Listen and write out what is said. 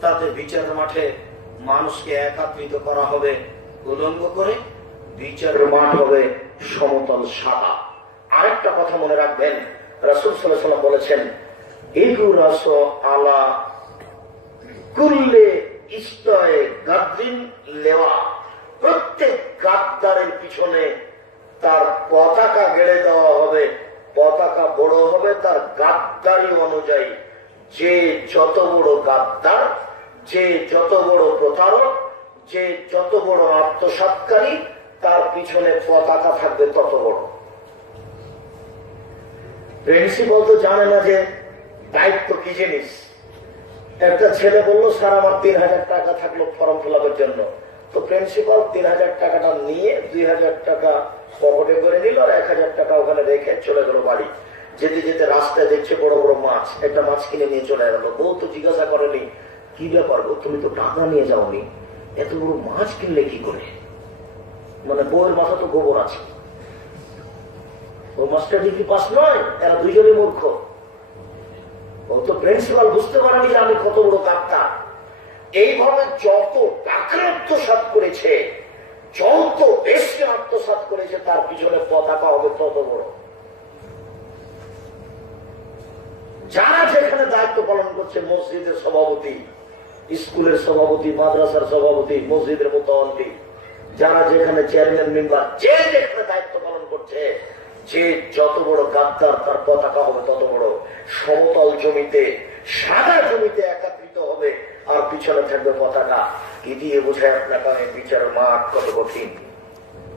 তাতে বিচার মাঠে মানুষকে একাত্রিত করা হবে, উলঙ্গ করে বিচারের মাঠ হবে সমতল সাদা আরেকটা কথা মনে রাখবেন, রাসুল সাল্লাম বলেছেন তার পতাকা গেড়ে দেওয়া হবে পতাকা বড় হবে তার গাদ্দারি অনুযায়ী যে যত বড় গাদ্দার, যে যত বড় প্রতারক, যে যত বড় আত্মসাতকারী তার পিছনে পতাকা থাকবে তত বড়। প্রিন্সিপাল তো জানে না যে দায়িত্ব কি জিনিস? একটা ছেলে বলল, স্যার, আমার তিন হাজার টাকা থাকল ফর্ম ফিল জন্য। তো প্রিন্সিপাল তিন হাজার টাকাটা নিয়ে দুই হাজার টাকা পকেটে করে নিল আর এক হাজার টাকা ওখানে রেখে চলে গেল বাড়ি। যেতে যেতে রাস্তায় দেখছে বড় বড় মাছ, একটা মাছ কিনে নিয়ে চলে গেল। বউ তো জিজ্ঞাসা করেনি, কি ব্যাপার গো, তুমি তো টাকা নিয়ে যাওনি, এত বড় মাছ কিনলে কি করে? মানে বউয়ের মাথা তো গোবর আছে। ও মাস্টার ডিগ্রি পাস নয়, এরা দুইজনই মূর্খ। ও তো প্রিন্সিপাল বুঝতে পারেনি যে আমি কত বড় কাপ্তা এইভাবে যত টাকা আত্মসাত করেছে, যত বেশি আত্মসাত করেছে, তার পিছনে পতাকা হবে তত বড়। যারা যেখানে দায়িত্ব পালন করছে, মসজিদের সভাপতি, স্কুলের সভাপতি, মাদ্রাসার সভাপতি, মসজিদের মোতাবন্তি যারা যেখানে চেয়ারম্যান মেম্বার যে যেখানে দায়িত্ব পালন করছে, যে যত বড় গাদ্দার, তার পতাকা হবে তত বড়। সমতল জমিতে সাদা জমিতে একাত্রিত হবে আর পিছনে থাকবে পতাকা কি দিয়ে বোঝায় আপনাকে বিচার মাঠ কত কঠিন?